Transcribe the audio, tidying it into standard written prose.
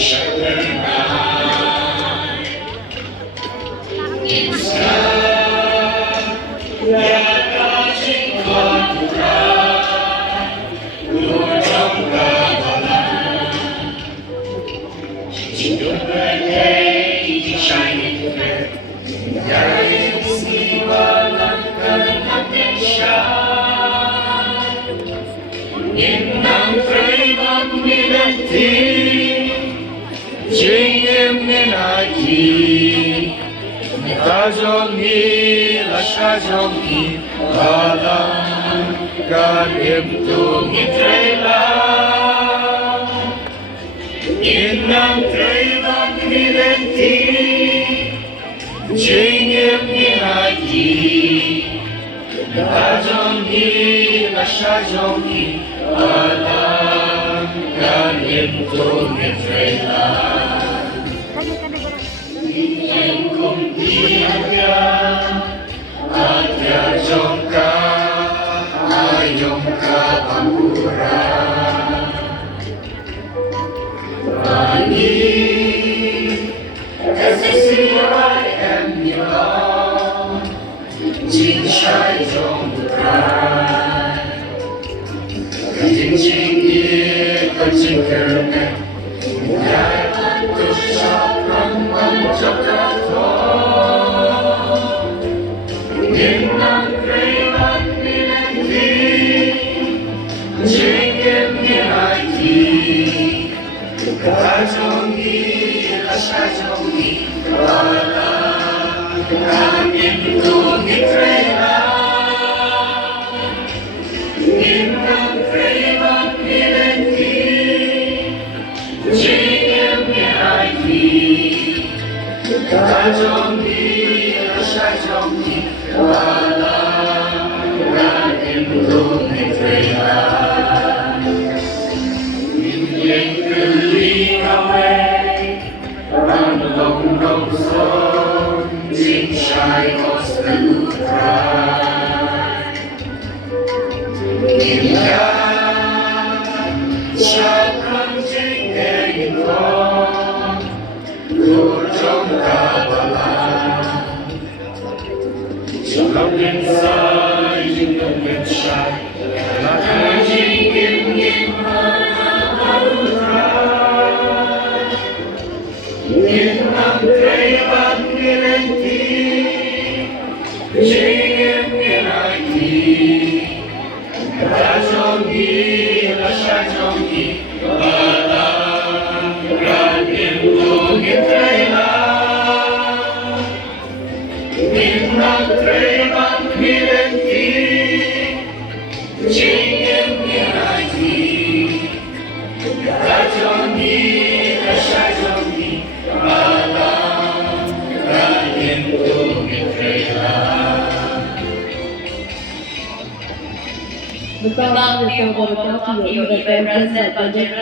shepherd guide. Insa yakajing koturan, Lord of Ravalan. Jingle birthday, shining clear, yaring siwalang kalahati siya. Inang freibang milati, jingim ninaki, Kajongi lashajongi, alam kalim tungi trela. Inang freibang milati, jingim ninaki, Kajongi lashajongi, alam kalim tungi trela. Yang kumpiya Adya jongka Ayongka pangura Bani SSCI and Milan Jing Shai Jong Bukai Kajing Jing Ye Kajing Kerme Yai Antus Shapram Manjakato Inang Kreman Milenti Jingim Niraiti Kajongi Lashajongi Kala Kamin Tungi Trela Inang Kreman Milenti Jingim Niraiti Kajongi Lashajongi Kala Kamin Tungi Trela Yang keling away Rang long long song Jing Shai Ostelutra Inga Shapram Jing Egin Kong Lurjong Kabalan Jing Long Inside Jing Long Inside Jing Gim Gim Inang Kreman Milenti Jingim Niraiti Kajongi Lashajongi Alam Kalim Tungi Trela Inang Kreman Milenti Jingim Niraiti Kajongi Lashajongi Alam Kalim Tungi Trela The song is so good, it's not you, the represent budget,